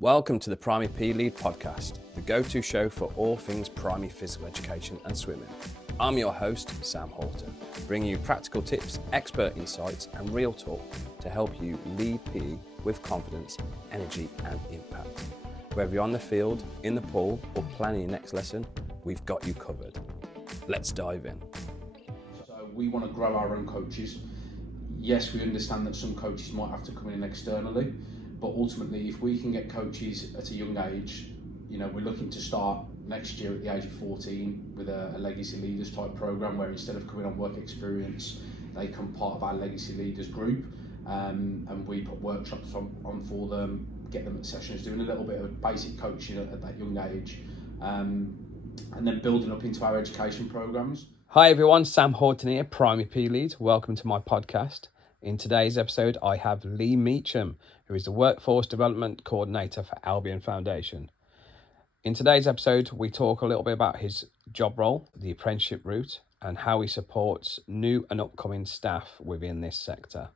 Welcome to the Primary PE Lead podcast, the go-to show for all things primary physical education and swimming. I'm your host, Sam Horton, bringing you practical tips, expert insights and real talk to help you lead PE with confidence, energy and impact. Whether you're on the field, in the pool or planning your next lesson, we've got you covered. Let's dive in. So we want to grow our own coaches. Yes, we understand that some coaches might have to come in externally, but ultimately if we can get coaches at a young age, we're looking to start next year at the age of 14 with a legacy leaders type program where instead of coming on work experience, they come part of our legacy leaders group, and we put workshops on for them, get them at sessions, doing a little bit of basic coaching at that young age, and then building up into our education programs. Hi everyone, Sam Horton here, Primary PE Lead. Welcome to my podcast. In today's episode, I have Lee Meacham, who is the Workforce Development Coordinator for Albion Foundation. In today's episode, we talk a little bit about his job role, the apprenticeship route, and how he supports new and upcoming staff within this sector.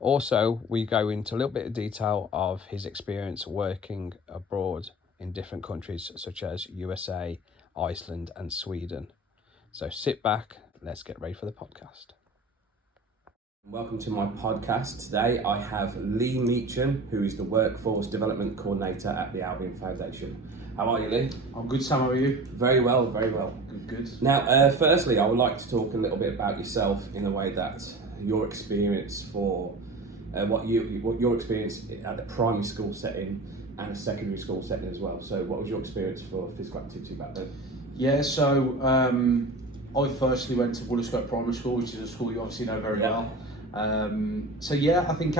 Also, we go into a little bit of detail of his experience working abroad in different countries such as USA, Iceland and Sweden. So sit back, let's get ready for the podcast. Welcome to my podcast. Today I have Lee Meacham, who is the Workforce Development Coordinator at the Albion Foundation. How are you, Lee? I'm good, Sam, how are you? Very well, very well. Good. Now, firstly, I would like to talk a little bit about yourself in a way that your experience for what your experience at the primary school setting and a secondary school setting as well. So what was your experience for physical activity back then? Yeah, so I firstly went to Woollerscote Primary School, which is a school you obviously know very well. I think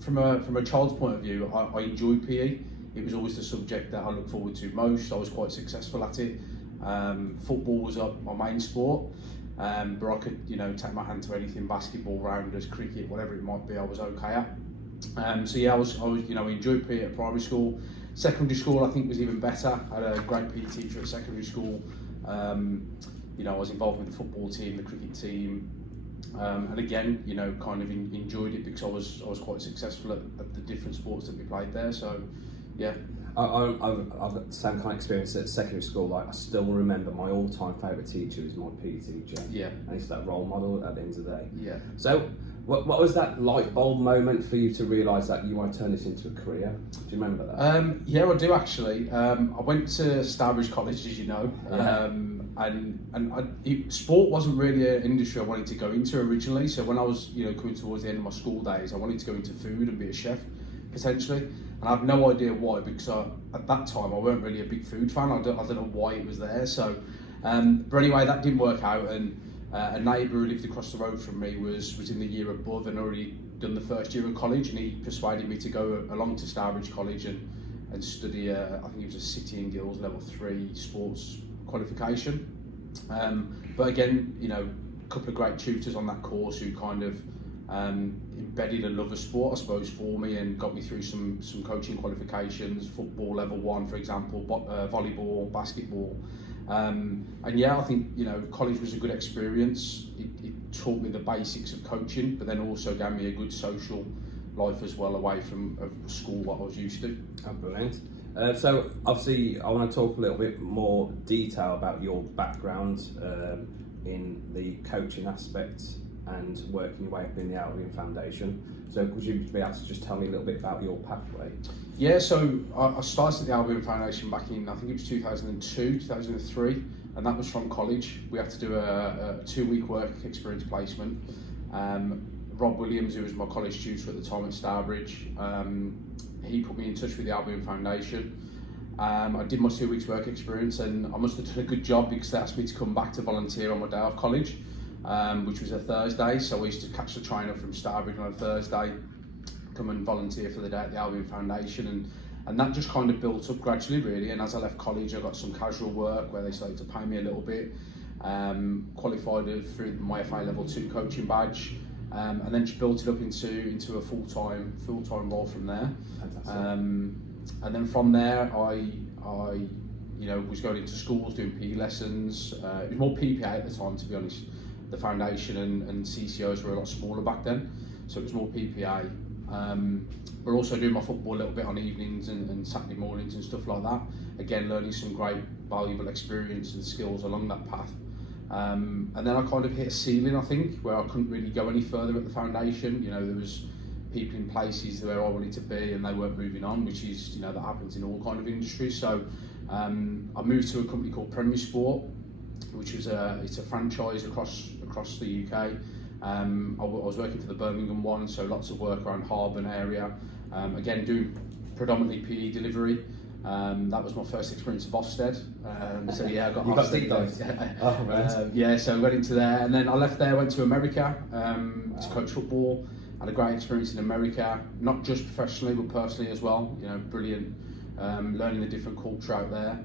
from a child's point of view, I enjoyed PE. It was always the subject that I looked forward to most. I was quite successful at it. Football was my main sport, but I could take my hand to anything: basketball, rounders, cricket, whatever it might be. I was okay at. I was enjoyed PE at primary school. Secondary school, I think, was even better. I had a great PE teacher at secondary school. I was involved with the football team, the cricket team. And again, kind of enjoyed it because I was quite successful at the different sports that we played there. So, yeah. I've got the same kind of experience at secondary school. Like, I still remember my all-time favourite teacher is my PE teacher. Yeah. And he's that role model at the end of the day. Yeah. So, what was that light bulb moment for you to realise that you want to turn this into a career? Do you remember that? Yeah, I do actually. I went to Starbridge College, as you know. Yeah. Sport wasn't really an industry I wanted to go into originally. So when I was, coming towards the end of my school days, I wanted to go into food and be a chef, potentially. And I have no idea why, because at that time I weren't really a big food fan. I don't know why it was there. So, but anyway, that didn't work out. And a neighbour who lived across the road from me was in the year above and already done the first year of college, and he persuaded me to go along to Starbridge College and study. I think it was a City and Guilds level 3 sports qualification. But again, a couple of great tutors on that course who kind of embedded a love of sport, I suppose, for me and got me through some coaching qualifications, football level 1, for example, volleyball, basketball. I think, college was a good experience. It taught me the basics of coaching, but then also gave me a good social life as well away from school, what I was used to. Oh, brilliant. So obviously I want to talk a little bit more detail about your background in the coaching aspects and working your way up in the Albion Foundation. So could you be able to just tell me a little bit about your pathway? Yeah, so I started at the Albion Foundation back in, I think it was 2002, 2003, and that was from college. We had to do a 2-week work experience placement. Rob Williams, who was my college tutor at the time at Starbridge, he put me in touch with the Albion Foundation. I did my 2 weeks work experience and I must have done a good job because they asked me to come back to volunteer on my day off college, which was a Thursday. So I used to catch the train up from Starbridge on a Thursday, come and volunteer for the day at the Albion Foundation, and that just kind of built up gradually really. And as I left college, I got some casual work where they started to pay me a little bit, qualified through my FA level 2 coaching badge. And then just built it up into a full-time role from there. And then from there, I was going into schools doing PE lessons. It was more PPA at the time, to be honest. The foundation and CCOs were a lot smaller back then, so it was more PPA. But also doing my football a little bit on evenings and Saturday mornings and stuff like that. Again, learning some great valuable experience and skills along that path. And then I kind of hit a ceiling, I think, where I couldn't really go any further at the foundation. You know, there was people in places where I wanted to be and they weren't moving on, which is, you know, that happens in all kind of industries. So I moved to a company called Sport, which was it's a franchise across the UK. I was working for the Birmingham one, so lots of work around Harborne area. Again, doing predominantly PE delivery. That was my first experience of Ofsted. So yeah, I got you Ofsted. got deep dive. Oh, right. Yeah, so I went into there, and then I left there, went to America to coach football. Had a great experience in America, not just professionally but personally as well. You know, brilliant. Learning the different culture out there.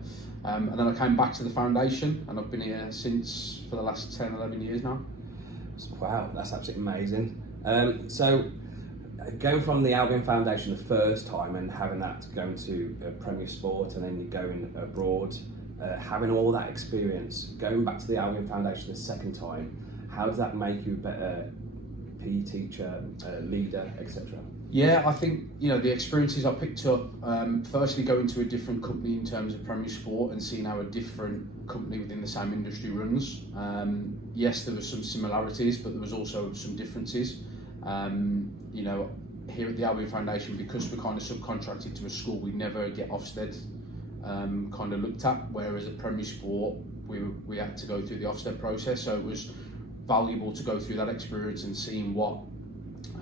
And then I came back to the foundation, and I've been here since for the last 10, 11 years now. Wow, that's absolutely amazing. So going from the Albion Foundation the first time and having that to go into Premier Sport and then you going abroad, having all that experience, going back to the Albion Foundation the second time, how does that make you a better PE teacher, leader, etc.? Yeah, I think, you know, the experiences I picked up, firstly going to a different company in terms of Premier Sport and seeing how a different company within the same industry runs. Yes, there were some similarities, but there was also some differences. You know, here at the Albion Foundation, because we're kind of subcontracted to a school, we never get Ofsted kind of looked at, whereas at Premier Sport, we had to go through the Ofsted process, so it was valuable to go through that experience and seeing what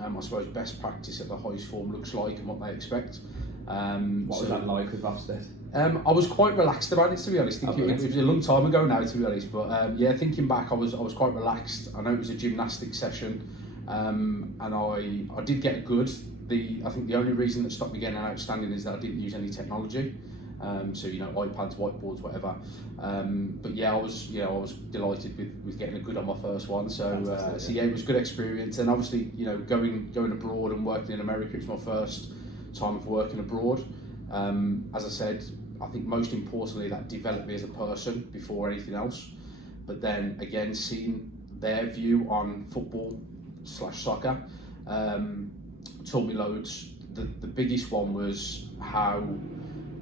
I suppose best practice at the highest form looks like and what they expect. What was that like with Ofsted? I was quite relaxed about it, to be honest. It was a long time ago now, to be honest, but yeah, thinking back, I was quite relaxed. I know it was a gymnastics session, and I did get good. I think the only reason that stopped me getting an outstanding is that I didn't use any technology. So, you know, iPads, whiteboards, whatever. But yeah, I was delighted with getting a good on my first one. So yeah, it was a good experience. And obviously, you know, going abroad and working in America, it's my first time of working abroad. As I said, I think most importantly that developed me as a person before anything else. But then again, seeing their view on football/soccer taught me loads. The biggest one was how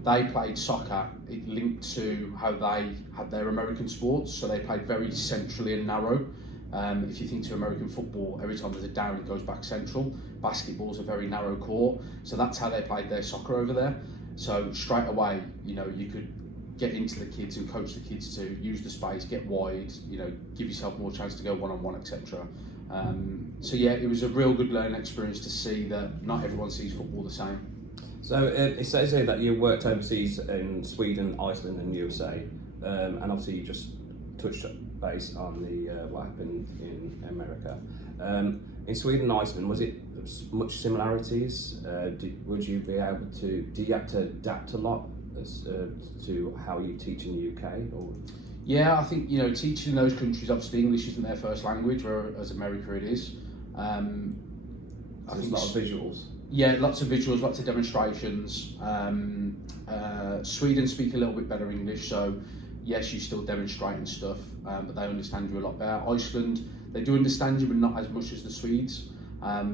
they played soccer. It linked to how they had their American sports, so they played very centrally and narrow. If you think to American football, every time there's a down it goes back central. Basketball's a very narrow court, so that's how they played their soccer over there. So straight away, you know, you could get into the kids and coach the kids to use the space, get wide, you know, give yourself more chance to go one-on-one, etc. So yeah, it was a real good learning experience to see that not everyone sees football the same. So it says here that you worked overseas in Sweden, Iceland and USA, and obviously you just touched base on the what happened in America. In Sweden and Iceland, was it much similarities? Would you be able to, do you have to adapt a lot as to how you teach in the UK? Or? Yeah, I think, you know, teaching in those countries, obviously English isn't their first language, whereas America it is. I think a lot of visuals. Yeah, lots of visuals, lots of demonstrations. Sweden speak a little bit better English, so yes, you're still demonstrating stuff, but they understand you a lot better. Iceland, they do understand you, but not as much as the Swedes.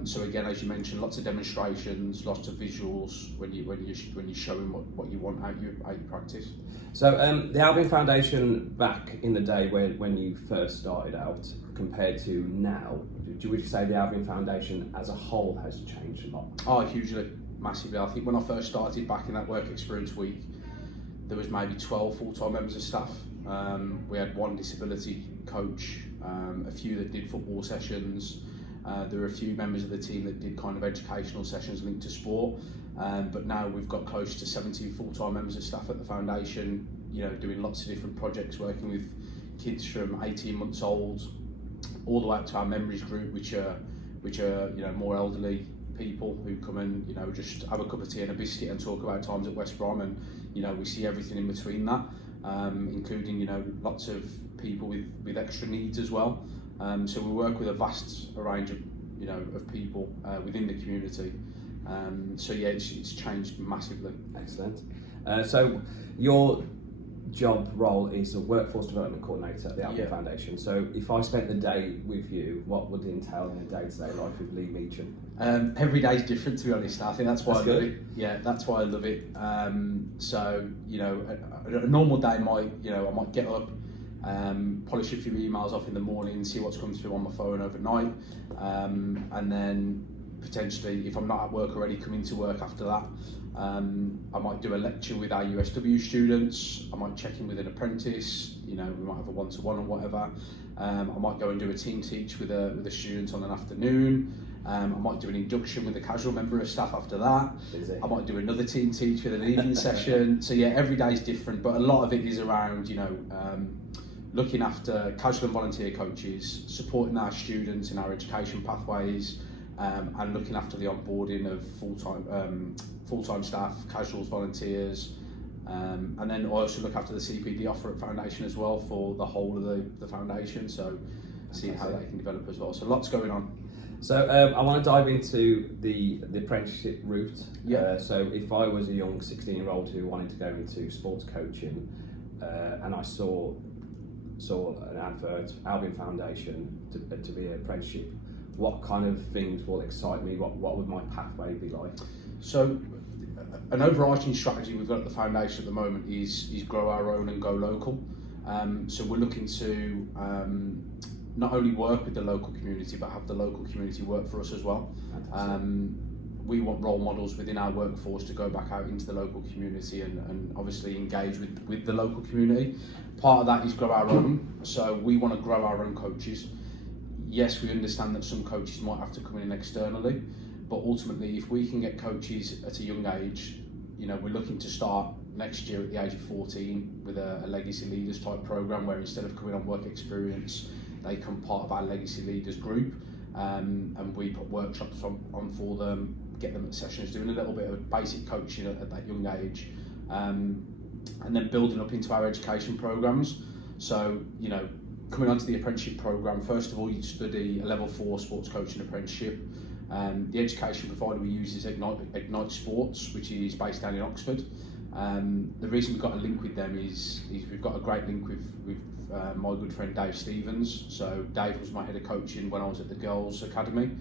So again, as you mentioned, lots of demonstrations, lots of visuals when you're showing what you want out your practice. So the Albion Foundation back in the day when you first started out, compared to now, would you say the Albion Foundation as a whole has changed a lot? Oh, hugely, massively. I think when I first started back in that work experience week, there was maybe 12 full-time members of staff. We had one disability coach, a few that did football sessions. There were a few members of the team that did kind of educational sessions linked to sport, but now we've got close to 70 full-time members of staff at the foundation, you know, doing lots of different projects, working with kids from 18 months old all the way up to our memories group, which are you know, more elderly people who come and, you know, just have a cup of tea and a biscuit and talk about times at West Brom, and, you know, we see everything in between that, including, you know, lots of people with extra needs as well. So we work with a vast range of, you know, of people within the community. So yeah, it's changed massively. Excellent. So your job role is a workforce development coordinator at the Albion Yeah. Foundation. So if I spent the day with you, what would it entail in a day-to-day life with Lee Meacham? Every day is different, to be honest. I think that's why That's I love good. it. Yeah, that's why I love it. So a normal day might, I might get up, polish a few emails off in the morning, see what's come through on my phone overnight, and then potentially, if I'm not at work already, come into work after that. I might do a lecture with our USW students. I might check in with an apprentice. We might have a one-to-one or whatever. I might go and do a team teach with a student on an afternoon. I might do an induction with a casual member of staff after that. Busy. I might do another team teach with an evening session. So yeah, every day is different, but a lot of it is around, looking after casual and volunteer coaches, supporting our students in our education pathways, and looking after the onboarding of full-time staff, casuals, volunteers, and then I also look after the CPD offer at Foundation as well for the whole of the foundation. So seeing how they can develop as well. So lots going on. So I want to dive into the apprenticeship route. Yeah. So if I was a young 16-year-old who wanted to go into sports coaching, and I saw an advert, Albion Foundation, to be an apprenticeship, what kind of things will excite me? What would my pathway be like? So an overarching strategy we've got at the foundation at the moment is grow our own and go local. So we're looking to not only work with the local community, but have the local community work for us as well. We want role models within our workforce to go back out into the local community and obviously engage with the local community. Part of that is grow our own. So we want to grow our own coaches. Yes, we understand that some coaches might have to come in externally, but ultimately if we can get coaches at a young age, we're looking to start next year at the age of 14 with a legacy leaders type program where instead of coming on work experience, they become part of our legacy leaders group, and we put workshops on for them, get them at sessions, doing a little bit of basic coaching at that young age, and then building up into our education programs. So, coming onto the apprenticeship program, first of all, you study a level 4 sports coaching apprenticeship. The education provider we use is Ignite Sports, which is based down in Oxford. The reason we've got a link with them is we've got a great link with my good friend Dave Stevens. So Dave was my head of coaching when I was at the Girls Academy.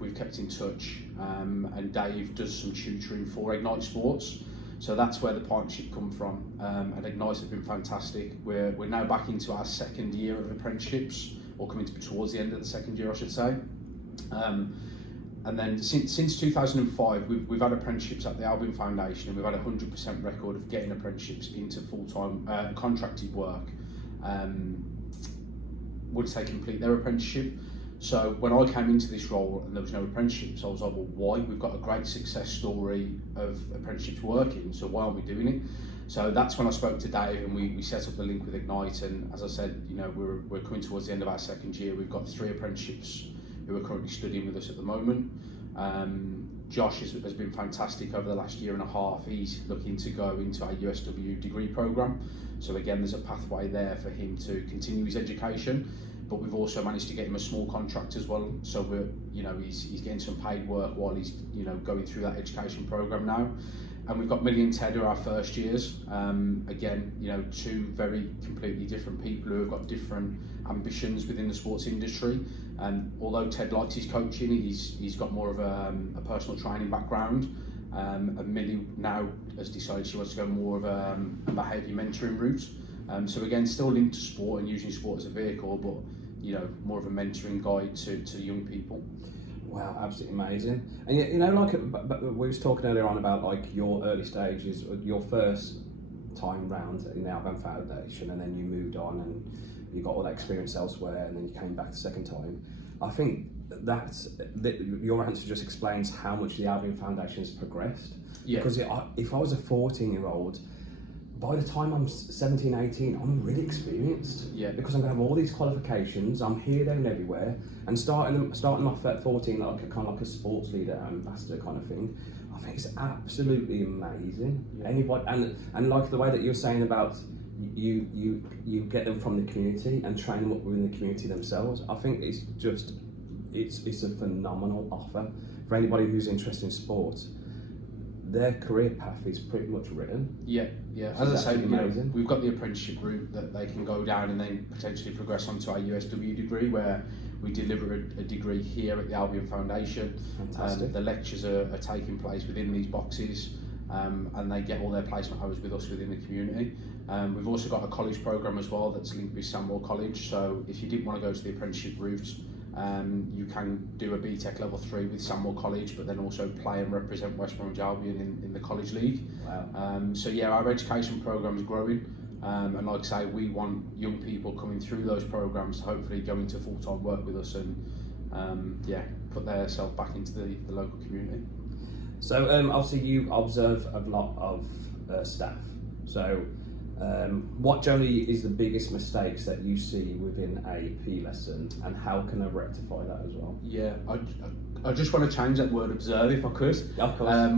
We've kept in touch, and Dave does some tutoring for Ignite Sports. So that's where the partnership come from, and Ignite have been fantastic. We're now back into our second year of apprenticeships, or coming towards the end of the second year, I should say. And then since 2005, we've had apprenticeships at the Albion Foundation, and we've had a 100% record of getting apprenticeships into full-time contracted work once they complete their apprenticeship. So when I came into this role and there was no apprenticeships, I was like, well, why? We've got a great success story of apprenticeships working, so why aren't we doing it? So that's when I spoke to Dave and we set up the link with Ignite, and as I said, we're coming towards the end of our second year. We've got 3 apprenticeships who are currently studying with us at the moment. Josh has been fantastic over the last year and a half. He's looking to go into our USW degree programme. So again, there's a pathway there for him to continue his education, but we've also managed to get him a small contract as well. So he's getting some paid work while he's going through that education programme now. And we've got Millie and Ted who are our first years. Again, 2 very completely different people who have got different ambitions within the sports industry. And although Ted likes his coaching, he's got more of a personal training background. And Millie now has decided she wants to go more of a behaviour mentoring route. So again, still linked to sport and using sport as a vehicle, but more of a mentoring guide to young people. Wow, absolutely amazing. And we was talking earlier on about your early stages, your first time round in the Albion Foundation, and then you moved on and you got all that experience elsewhere, and then you came back the second time. I think your answer just explains how much the Albion Foundation has progressed. Yeah. Because if I was a 14-year-old, by the time I'm 17, 18, I'm really experienced. Yeah. Because I'm going to have all these qualifications, I'm here, there and everywhere, and starting off at 14 like a sports leader, ambassador kind of thing, I think it's absolutely amazing. Yeah. Anybody, and like the way that you're saying about you get them from the community and train them up within the community themselves, I think it's a phenomenal offer for anybody who's interested in sport. their career path is pretty much written. Yeah. As I say, we've got the apprenticeship route that they can go down and then potentially progress onto our USW degree, where we deliver a degree here at the Albion Foundation. Fantastic. The lectures are taking place within these boxes, and they get all their placement hours with us within the community. We've also got a college programme as well that's linked with Sandwell College, so if you didn't want to go to the apprenticeship route, you can do a BTEC level 3 with Sandwell College, but then also play and represent West Bromwich Albion in the college league. Wow. So yeah, our education programme is growing, and like I say, we want young people coming through those programmes to hopefully go into full-time work with us and put themselves back into the local community. So obviously you observe a lot of staff. So what generally is the biggest mistakes that you see within a P lesson, and how can I rectify that as well? Yeah, I just want to change that word observe if I could. Of course.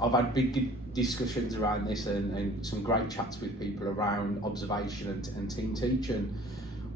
I've had big discussions around this and some great chats with people around observation and team teach, and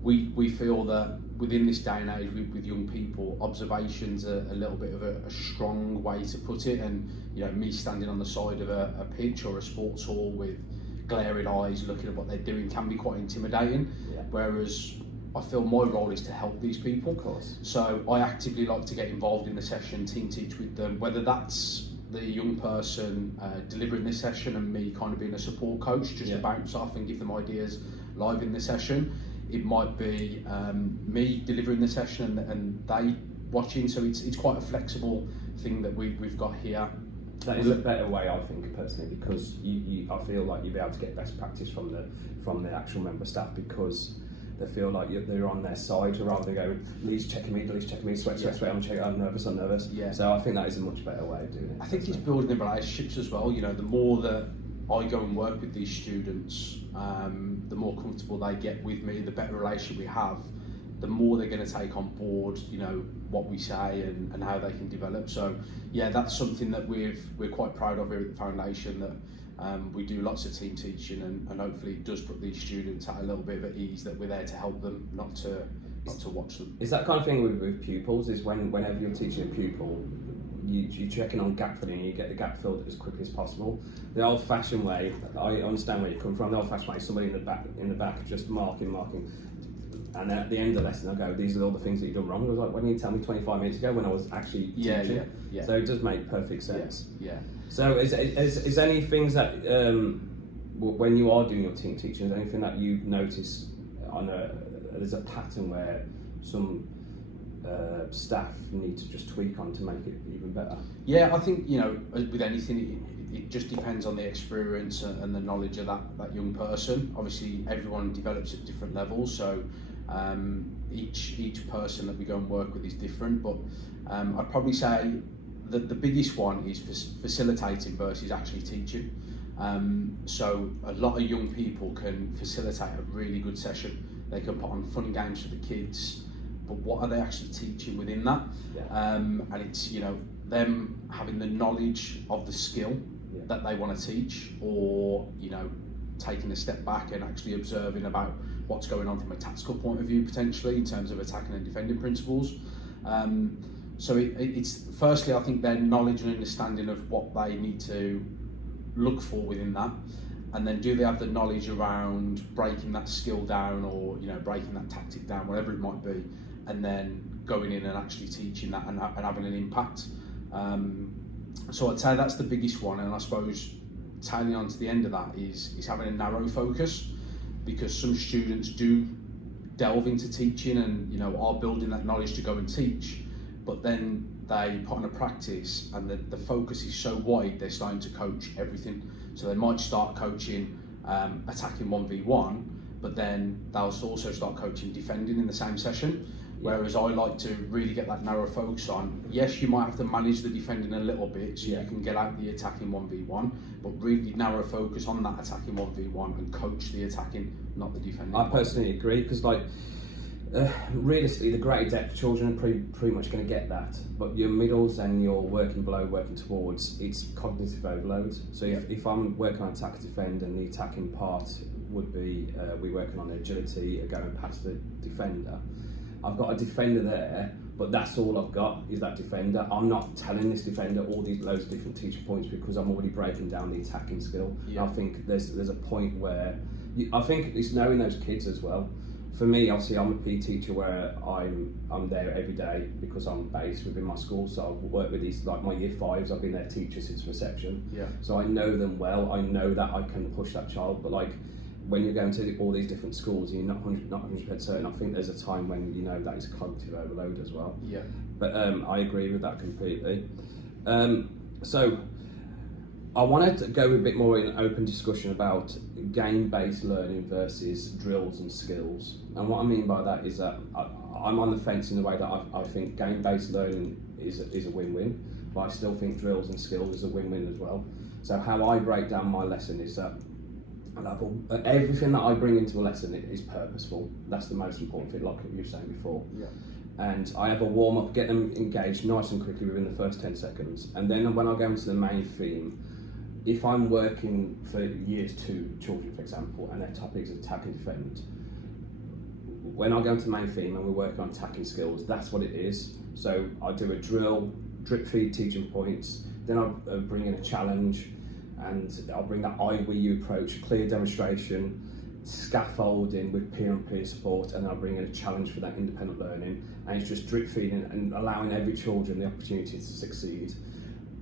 we feel that within this day and age with young people, observation's a little bit of a strong way to put it, and me standing on the side of a pitch or a sports hall with glaring eyes looking at what they're doing can be quite intimidating. Yeah. Whereas I feel my role is to help these people. Of course. So I actively like to get involved in the session, team teach with them, whether that's the young person delivering the session and me kind of being a support coach just to bounce off and give them ideas live in the session. It might be me delivering the session and they watching, so it's quite a flexible thing that we've got here. That is a better way, I think, personally, because I feel like you'll be able to get best practice from the actual member staff, because they feel like they're on their side rather than going, Lee's checking me, sweat, I'm nervous. Yeah. So I think that is a much better way of doing it. I think it's building the relationships as well. The more that I go and work with these students, the more comfortable they get with me, the better relationship we have, the more they're going to take on board, what we say and how they can develop. So yeah, that's something that we're quite proud of here at the foundation, that we do lots of team teaching and hopefully it does put these students at a little bit of ease, that we're there to help them, not to watch them. Is that kind of thing with pupils, is whenever you're teaching a pupil, you're checking on gap filling and you get the gap filled as quickly as possible. The old-fashioned way, I understand where you come from, the old-fashioned way, somebody in the back just marking, and then at the end of the lesson I'll go, these are all the things that you've done wrong. I was like, why didn't you tell me 25 minutes ago when I was actually teaching? Yeah. So it does make perfect sense. Yeah. So is any things that, when you are doing your team teaching, is there anything that you've noticed there's a pattern where some staff need to just tweak on to make it even better? Yeah, I think, with anything, it just depends on the experience and the knowledge of that young person. Obviously, everyone develops at different levels, so each person that we go and work with is different, but I'd probably say that the biggest one is facilitating versus actually teaching. So a lot of young people can facilitate a really good session. They can put on fun games for the kids, but what are they actually teaching within that? Yeah. And it's them having the knowledge of the skill that they want to teach, or taking a step back and actually observing about what's going on from a tactical point of view, potentially in terms of attacking and defending principles. So it's firstly, I think, their knowledge and understanding of what they need to look for within that, and then do they have the knowledge around breaking that skill down, or breaking that tactic down, whatever it might be, and then going in and actually teaching that and having an impact. So I'd say that's the biggest one, and I suppose tailing on to the end of that is having a narrow focus, because some students do delve into teaching and are building that knowledge to go and teach, but then they put on a practice and the focus is so wide, they're starting to coach everything. So they might start coaching attacking 1v1, but then they'll also start coaching defending in the same session. Whereas I like to really get that narrow focus on, yes, you might have to manage the defending a little bit so you can get out the attacking 1v1, but really narrow focus on that attacking 1v1 and coach the attacking, not the defending. I personally agree, because realistically, the greater depth, children are pretty much going to get that, but your middles and your working below, working towards, it's cognitive overload. So if I'm working on attack defend, and the attacking part would be we're working on agility, going past the defender, I've got a defender there but that's all I've got is that defender. I'm not telling this defender all these loads of different teacher points because I'm already breaking down the attacking skill. Yeah. I think there's a point where I think it's knowing those kids as well. For me, obviously, I'm a PE teacher where I'm there every day because I'm based within my school. So I work with these, like my year fives. I've been their teacher since reception. Yeah. So I know them well. I know that I can push that child. But like when you're going to all these different schools, you're not 100% certain. I think there's a time when you know that is cognitive overload as well. Yeah. But I agree with that completely. So I wanted to go a bit more in an open discussion about game-based learning versus drills and skills. And what I mean by that is that I'm on the fence in the way that I think game-based learning is a win-win, but I still think drills and skills is a win-win as well. So how I break down my lesson is that everything that I bring into a lesson is purposeful. That's the most important thing, like you were saying before. Yeah. And I have a warm-up, get them engaged nice and quickly within the first 10 seconds. And then when I go into the main theme, if I'm working for years 2 children, for example, and their topic is attack and defend, when I go into the main theme and we're working on attacking skills, that's what it is. So I do a drill, drip feed teaching points, then I'll bring in a challenge, and I'll bring that I-we-you approach, clear demonstration, scaffolding with peer-on-peer support, and I'll bring in a challenge for that independent learning, and it's just drip feeding and allowing every children the opportunity to succeed.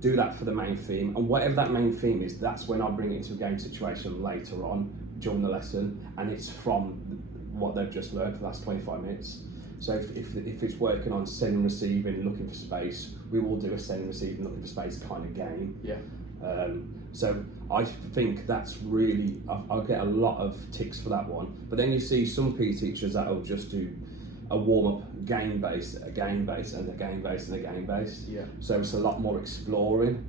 Do that for the main theme, and whatever that main theme is, that's when I bring it into a game situation later on during the lesson, and it's from what they've just learned for the last 25 minutes. So if it's working on send and receiving, looking for space, we will do a send and receiving, looking for space kind of game. Yeah. So I think that's really, I'll get a lot of ticks for that one. But then you see some PE teachers that will just do a warm-up game-based, a game-based, and a game-based, and a game-based. Yeah. So it's a lot more exploring.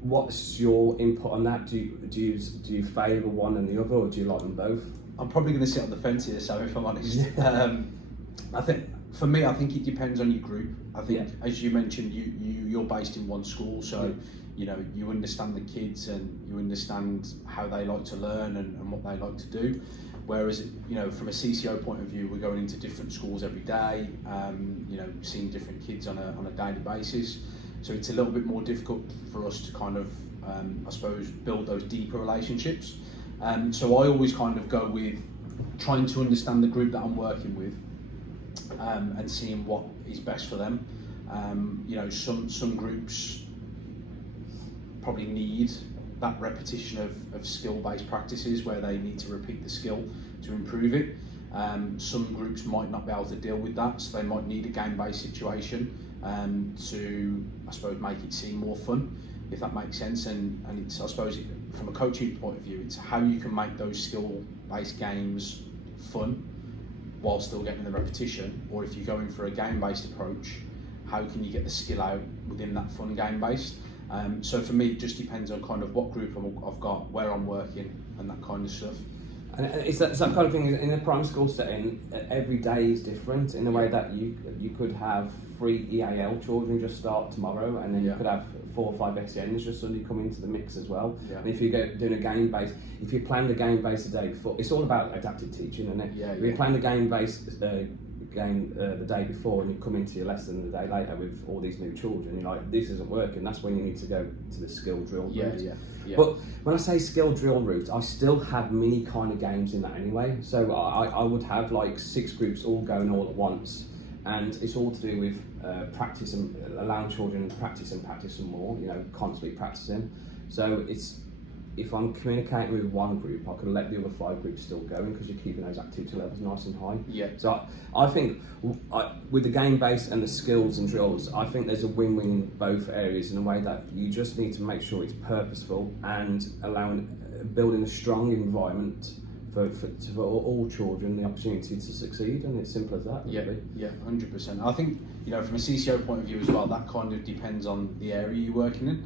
What's your input on that? Do you favour one and the other, or do you like them both? I'm probably going to sit on the fence here, so if I'm honest. I think for me, I think it depends on your group. I think, as you mentioned, you're based in one school, so you know you understand the kids and you understand how they like to learn and what they like to do. Whereas, you know, from a CCO point of view, we're going into different schools every day. You know, seeing different kids on a daily basis. So it's a little bit more difficult for us to kind of, I suppose, build those deeper relationships. So I always kind of go with trying to understand the group that I'm working with and seeing what is best for them. You know, some groups probably need that repetition of skill-based practices where they need to repeat the skill to improve it. Some groups might not be able to deal with that, so they might need a game-based situation to, I suppose, make it seem more fun, if that makes sense. And it's, I suppose, from a coaching point of view, it's how you can make those skill-based games fun while still getting the repetition. Or if you're going for a game-based approach, how can you get the skill out within that fun game-based? So for me, it just depends on kind of what group I've got, where I'm working, and that kind of stuff. And it's that kind of thing in a primary school setting. Every day is different in the way that you could have 3 EAL children just start tomorrow, and then you could have 4 or 5 SENs just suddenly come into the mix as well. Yeah. And if you go doing a game based, if you planned a game based the day before, it's all about adaptive teaching, isn't it? If you plan a game based game the day before, and you come into your lesson the day later with all these new children, you're like, this isn't working. That's when you need to go to the skill drill route. But when I say skill drill route, I still have mini kind of games in that anyway. So I would have like 6 groups all going all at once, and it's all to do with practice and allowing children to practice some more, you know, constantly practicing. So it's, if I'm communicating with one group, I can let the other 5 groups still going because you're keeping those activity levels nice and high. Yeah. So I think with the game base and the skills and drills, I think there's a win-win in both areas in a way that you just need to make sure it's purposeful and building a strong environment for all children the opportunity to succeed, and it's simple as that. Really. Yeah, 100%. I think, you know, from a CCO point of view as well, that kind of depends on the area you're working in.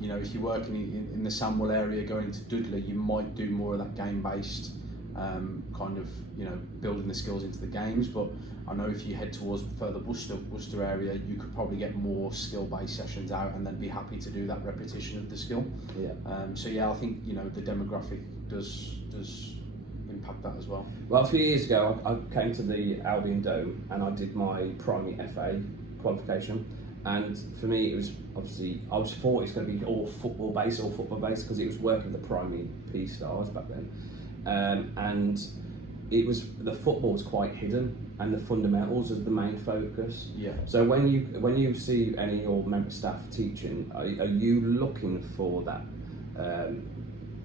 You know, if you're working in the Sandwell area going to Dudley, you might do more of that game-based kind of, you know, building the skills into the games. But I know if you head towards further Worcester area, you could probably get more skill-based sessions out and then be happy to do that repetition of the skill. Yeah. So yeah, I think, you know, the demographic does impact that as well. Well, a few years ago, I came to the Albion Dome and I did my primary FA qualification. And for me, it was obviously, I thought it was going to be all football based because it was working with the primary P stars back then. And it was, the football was quite hidden and the fundamentals was the main focus. Yeah. So when you see any of your member staff teaching, are you looking for that,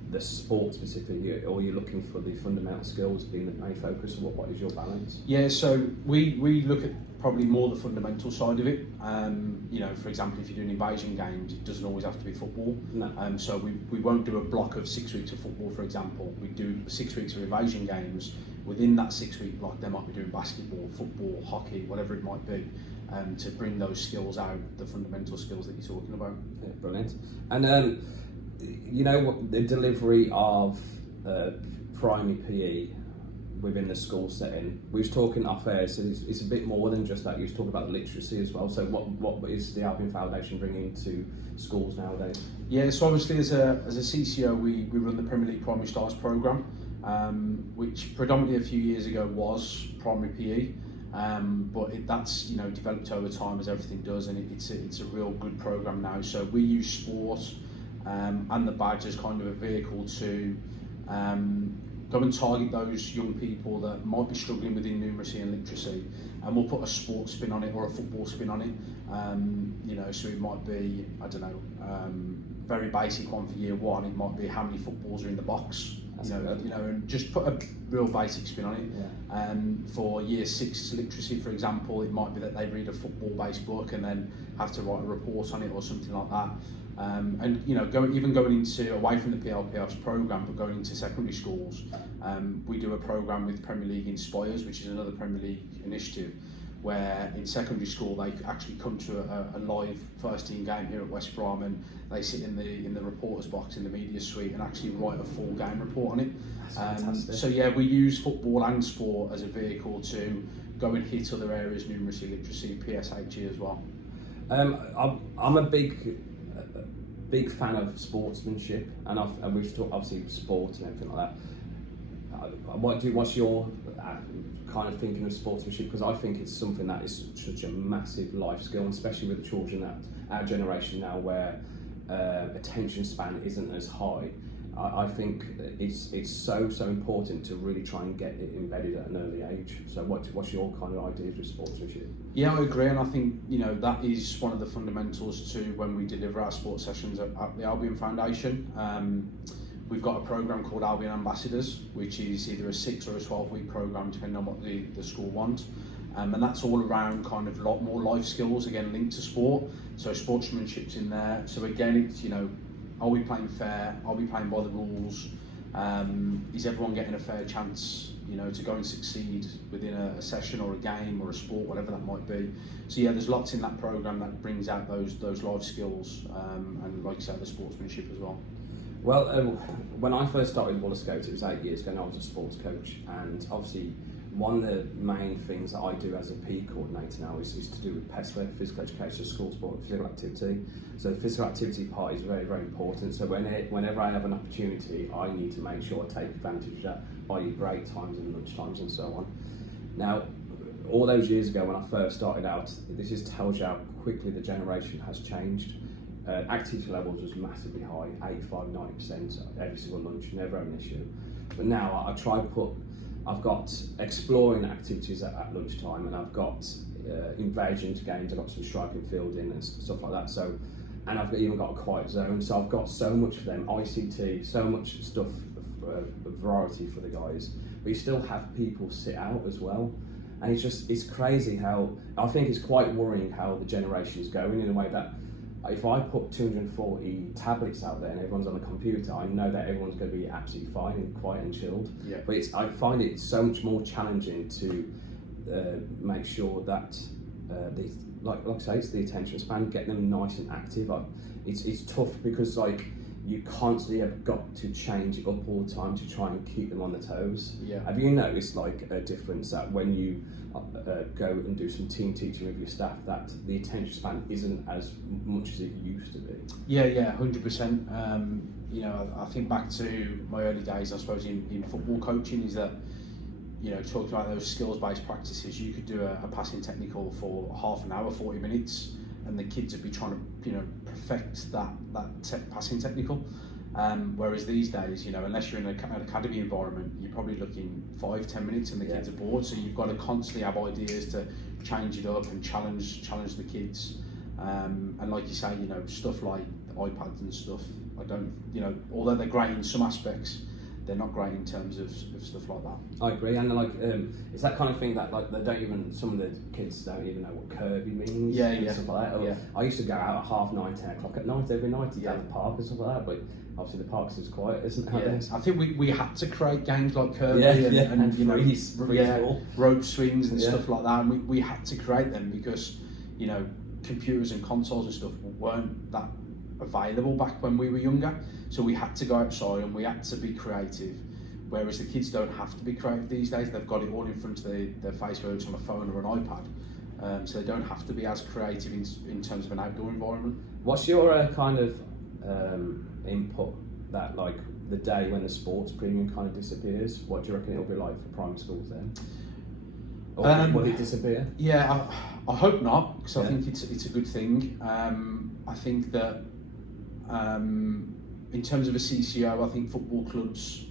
the sport specific, or are you looking for the fundamental skills being the main focus, or what is your balance? Yeah, so we look at probably more the fundamental side of it. You know, for example, if you're doing invasion games, it doesn't always have to be football. No. So we won't do a block of 6 weeks of football, for example. We do 6 weeks of invasion games. Within that 6 week block, they might be doing basketball, football, hockey, whatever it might be, to bring those skills out, the fundamental skills that you're talking about. Yeah, brilliant. And you know what, the delivery of primary PE within the school setting, we was talking off air, so it's a bit more than just that. You was talking about literacy as well. So what is the Albion Foundation bringing to schools nowadays? Yeah, so obviously as a CCO, we run the Premier League Primary Stars programme, which predominantly a few years ago was primary PE, but that's developed over time as everything does, and it's a real good programme now. So we use sport and the badge as kind of a vehicle to go and target those young people that might be struggling within numeracy and literacy, and we'll put a sports spin on it or a football spin on it. So it might be, I don't know, very basic one for year one. It might be how many footballs are in the box. And just put a real basic spin on it. Yeah. For year 6 literacy, for example, it might be that they read a football-based book and then have to write a report on it or something like that. Going into away from the PLPS programme, but going into secondary schools, we do a programme with Premier League Inspires, which is another Premier League initiative, where in secondary school they actually come to a live first team game here at West Brom, and they sit in the reporter's box in the media suite and actually write a full game report on it. That's fantastic. So yeah, we use football and sport as a vehicle to go and hit other areas, numeracy, literacy, PSHE as well. I'm a big fan of sportsmanship, and we've talked obviously sport and everything like that. What's your kind of thinking of sportsmanship? Because I think it's something that is such a massive life skill, and especially with the children that our generation now, where attention span isn't as high. I think it's so important to really try and get it embedded at an early age. So what's your kind of ideas with sportsmanship? Yeah, I agree, and I think that is one of the fundamentals to when we deliver our sports sessions at the Albion Foundation. We've got a programme called Albion Ambassadors, which is either a 6 or a 12-week programme, depending on what the school wants. And that's all around kind of a lot more life skills, again linked to sport. So sportsmanship's in there. So again, it's are we playing fair? Are we playing by the rules? Is everyone getting a fair chance, to go and succeed within a session or a game or a sport, whatever that might be? So yeah, there's lots in that programme that brings out those life skills, and like I said, the sportsmanship as well. Well, when I first started roller skate, it was 8 years ago, and I was a sports coach, and obviously one of the main things that I do as a PE coordinator now is to do with PESFA, physical education, school sport, physical activity. So the physical activity part is very, very important. So whenever I have an opportunity, I need to make sure I take advantage of that, i.e. break times and lunch times and so on. Now, all those years ago when I first started out, this just tells you how quickly the generation has changed. Activity levels was massively high, 85-90% every single lunch, never an issue. But now I've got exploring activities at lunchtime, and I've got invasions games, I've got some striking fielding and stuff like that. So, and I've even got a quiet zone, so I've got so much for them, ICT, so much stuff, variety for the guys. But you still have people sit out as well. And it's crazy how, I think it's quite worrying how the generation is going in a way that if I put 240 tablets out there and everyone's on a computer, I know that everyone's going to be absolutely fine and quiet and chilled. Yeah. But I find it so much more challenging to make sure that like I say, it's the attention span, get them nice and active. It's tough because you constantly have got to change it up all the time to try and keep them on their toes. Yeah. Have you noticed like a difference that when you go and do some team teaching with your staff, that the attention span isn't as much as it used to be? Yeah, 100%. You know, I think back to my early days, I suppose, in football coaching, is that, you know, talking about those skills-based practices, you could do a passing technical for half an hour, 40 minutes, and the kids would be trying to, you know, perfect that passing technical. Whereas these days, you know, unless you're in an academy environment, you're probably looking 5-10 minutes and the kids are bored. So you've got to constantly have ideas to change it up and challenge the kids. And like you say, you know, stuff like iPads and stuff, I don't, you know, although they're great in some aspects, they're not great in terms of stuff like that. I agree, and like it's that kind of thing that like they don't even, some of the kids don't even know what Kirby means. And stuff like that. I used to go out at 9:30, 10 o'clock at night every night to go to the park and stuff like that, but obviously the park's as quiet, isn't it? Nowadays? I think we had to create games like Kirby and you know, freeze rope swings and stuff like that, and we had to create them because, you know, computers and consoles and stuff weren't that available back when we were younger, so we had to go outside and we had to be creative, whereas the kids don't have to be creative these days. They've got it all in front of their face, whether it's on a phone or an iPad, so they don't have to be as creative in terms of an outdoor environment. What's your kind of input that, like, the day when the sports premium kind of disappears, what do you reckon it'll be like for primary schools then? Or will it disappear? Yeah, I hope not, because I think it's a good thing. I think that in terms of a CCO, I think football clubs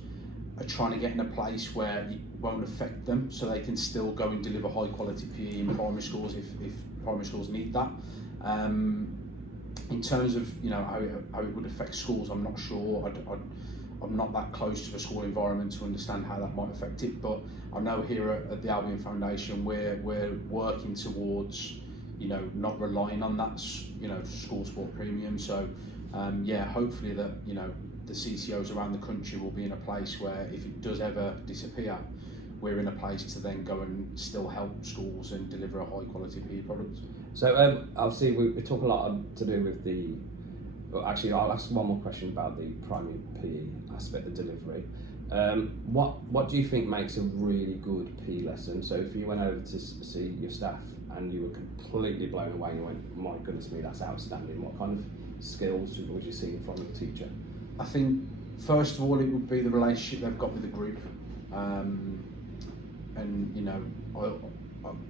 are trying to get in a place where it won't affect them, so they can still go and deliver high quality PE in primary schools if primary schools need that. In terms of, you know, how it would affect schools, I'm not sure. I'm not that close to the school environment to understand how that might affect it, but I know here at the Albion Foundation we're working towards, you know, not relying on that, you know, school sport premium. So hopefully that, you know, the CCOs around the country will be in a place where if it does ever disappear, we're in a place to then go and still help schools and deliver a high quality PE product. So obviously we talk a lot to do with the, well, actually I'll ask one more question about the primary PE aspect of delivery. What do you think makes a really good PE lesson? So if you went over to see your staff and you were completely blown away and you went, my goodness me, that's outstanding, what kind of skills would you see from the teacher? I think first of all it would be the relationship they've got with the group, and you know,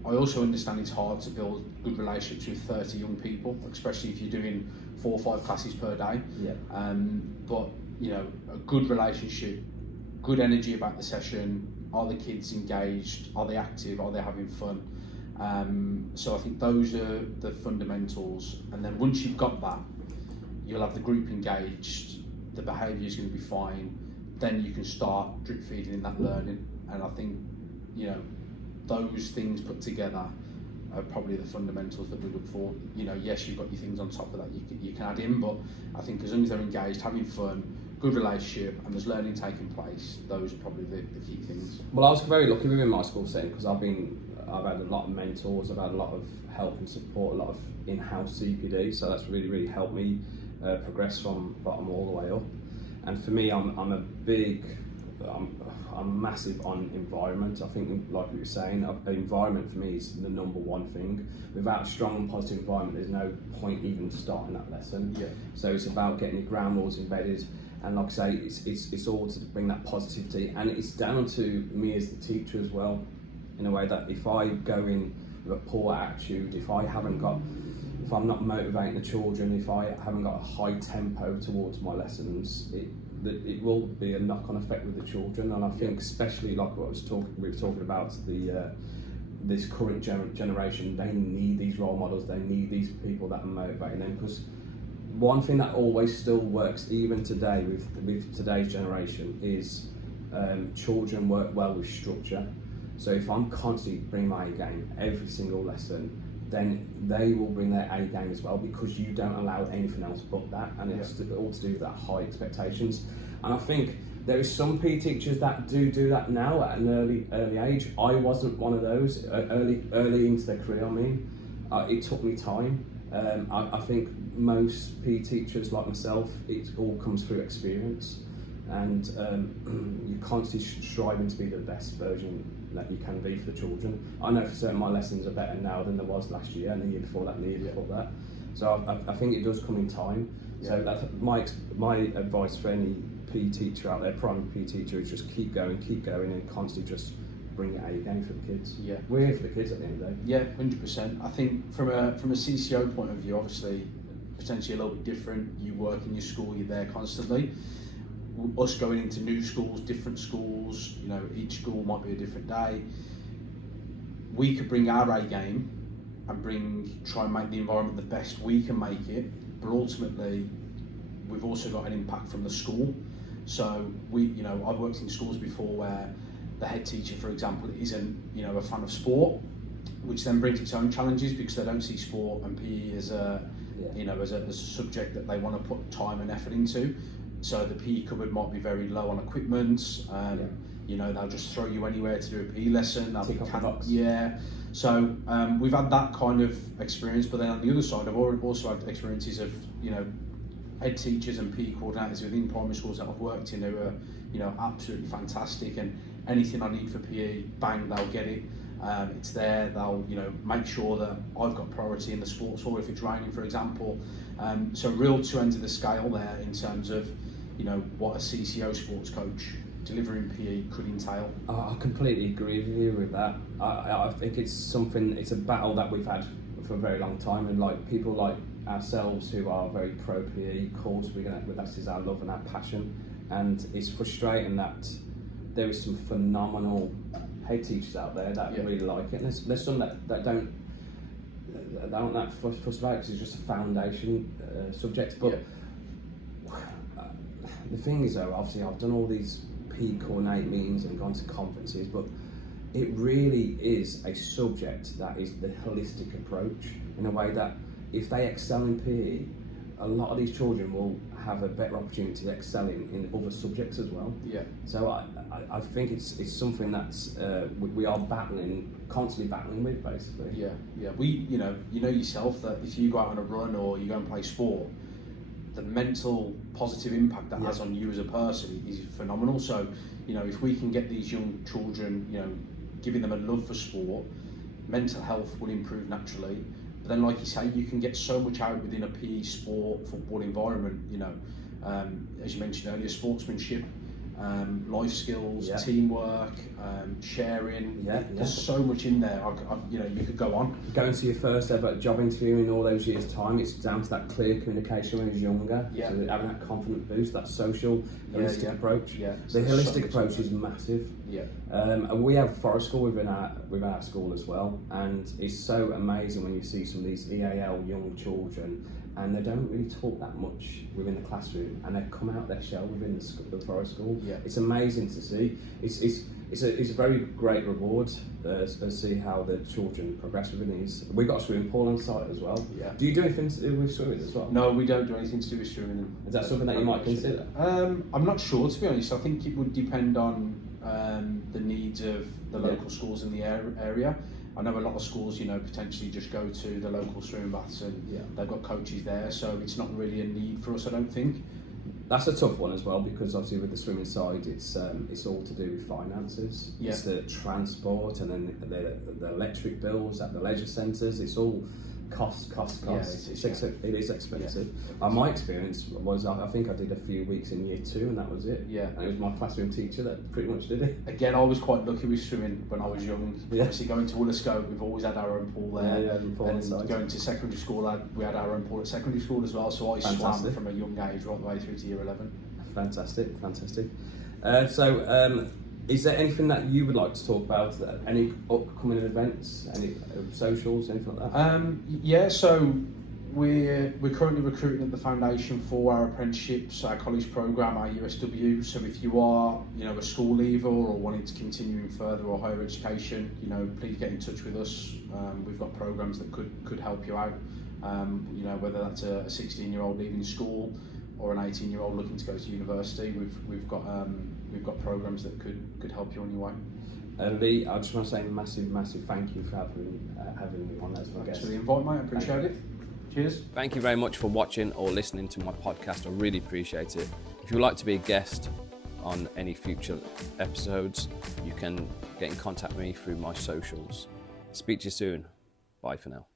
I also understand it's hard to build good relationships with 30 young people, especially if you're doing 4 or 5 classes per day. But you know, a good relationship, good energy about the session. Are the kids engaged? Are they active? Are they having fun? So I think those are the fundamentals, and then once you've got that, you'll have the group engaged, the behaviour is going to be fine, then you can start drip feeding in that learning. And I think, you know, those things put together are probably the fundamentals that we look for. You know, yes, you've got your things on top of that you can add in, but I think as long as they're engaged, having fun, good relationship, and there's learning taking place, those are probably the key things. Well, I was very lucky within my school setting because I've had a lot of mentors, I've had a lot of help and support, a lot of in-house CPD, so that's really helped me progress from bottom all the way up. And for me, I'm massive on environment. I think, like we were saying, environment for me is the number one thing. Without a strong and positive environment, there's no point even starting that lesson. So it's about getting your ground rules embedded, and like I say, it's all to bring that positivity, and it's down to me as the teacher as well, in a way that if I go in with a poor attitude, if I'm not motivating the children, if I haven't got a high tempo towards my lessons, it will be a knock-on effect with the children. And I think especially like what we were talking about, this current generation, they need these role models, they need these people that are motivating them, because one thing that always still works even today with today's generation is children work well with structure. So if I'm constantly bringing my A game every single lesson, then they will bring their A game as well, because you don't allow anything else but that, and it's all to do with that high expectations. And I think there is some PE teachers that do that now at an early age. I wasn't one of those early into their career. I mean, it took me time. I think most PE teachers like myself, it all comes through experience, and you're constantly striving to be the best version that you can be for the children. I know for certain my lessons are better now than there was last year and the year before that and the year before that. So I think it does come in time. Yeah. So that's my advice for any PE teacher out there, primary PE teacher, is just keep going and constantly just bring your A game for the kids. Yeah. We're here for the kids at the end of the day. Yeah, 100%. I think from a CCO point of view, obviously, potentially a little bit different. You work in your school, you're there constantly. Us going into new schools, different schools, you know, each school might be a different day. We could bring our A game and try and make the environment the best we can make it, but ultimately, we've also got an impact from the school. So I've worked in schools before where the head teacher, for example, isn't, a fan of sport, which then brings its own challenges because they don't see sport and PE as a subject that they want to put time and effort into. So the PE cupboard might be very low on equipment. They'll just throw you anywhere to do a PE lesson. Tick off the box. Yeah. So we've had that kind of experience, but then on the other side, I've also had experiences of, head teachers and PE coordinators within primary schools that I've worked in who are, absolutely fantastic, and anything I need for PE, bang, they'll get it. It's there. They'll, make sure that I've got priority in the sports hall if it's raining, for example. So real two ends of the scale there in terms of, what a CCO sports coach delivering PE could entail. I completely agree with you with that. I think it's a battle that we've had for a very long time, and like people like ourselves who are very pro PE, of course, that is our love and our passion, and it's frustrating that there is some phenomenal head teachers out there that really like it, and there's some that don't that fussed about it because it's just a foundation subject. But the thing is, though, obviously I've done all these PE coordinate meetings and gone to conferences, but it really is a subject that is the holistic approach, in a way that if they excel in PE, a lot of these children will have a better opportunity excelling in other subjects as well. Yeah. So I think it's something that's we are constantly battling with, basically. Yeah, yeah. You know yourself that if you go out on a run or you go and play sport, the mental positive impact that has on you as a person is phenomenal. So, if we can get these young children, giving them a love for sport, mental health will improve naturally. But then, like you say, you can get so much out within a PE sport, football environment, as you mentioned earlier, sportsmanship, life skills, teamwork, sharing. There's so much in there. You could go on. Going to your first ever job interview in all those years' time, it's down to that clear communication when he was younger. Yeah. So having that confident boost, that social, holistic approach. Yeah. The holistic approach is massive. Yeah. And we have forest school within our school as well, and it's so amazing when you see some of these EAL young children, and they don't really talk that much within the classroom, and they come out their shell within the forest school. Yeah. It's amazing to see. It's a very great reward to see how the children progress within these. We've got a swimming pool on site as well. Yeah. Do you do anything to do with swimming as well? No, we don't do anything to do with swimming. Is that something that you might consider? I'm not sure, to be honest. I think it would depend on the needs of the local schools in the area. I know a lot of schools, potentially just go to the local swimming baths and they've got coaches there, so it's not really a need for us, I don't think. That's a tough one as well, because obviously with the swimming side, it's all to do with finances. Yeah. It's the transport, and then the electric bills at the leisure centres. It's all cost. Yeah, it is expensive. My experience was I think I did a few weeks in year 2, and that was it. Yeah. And it was my classroom teacher that pretty much did it. Again, I was quite lucky with swimming when I was young. Yeah. Obviously, going to Williscote, we've always had our own pool there. Yeah, pool and inside. going to secondary school, we had our own pool at secondary school as well. So I swam from a young age right the way through to year 11. Fantastic. Is there anything that you would like to talk about? Any upcoming events? Any socials? Anything like that? So we're currently recruiting at the foundation for our apprenticeships, our college programme, our USW. So if you are, a school leaver or wanting to continue in further or higher education, please get in touch with us. We've got programmes that could help you out. Whether that's a 16-year-old leaving school or an 18-year-old looking to go to university, we've got programmes that could help you on your way. Lee, I just want to say massive thank you for having me on as my guest. Thanks for the invite, mate. I appreciate it. Cheers. Thank you very much for watching or listening to my podcast. I really appreciate it. If you would like to be a guest on any future episodes, you can get in contact with me through my socials. Speak to you soon. Bye for now.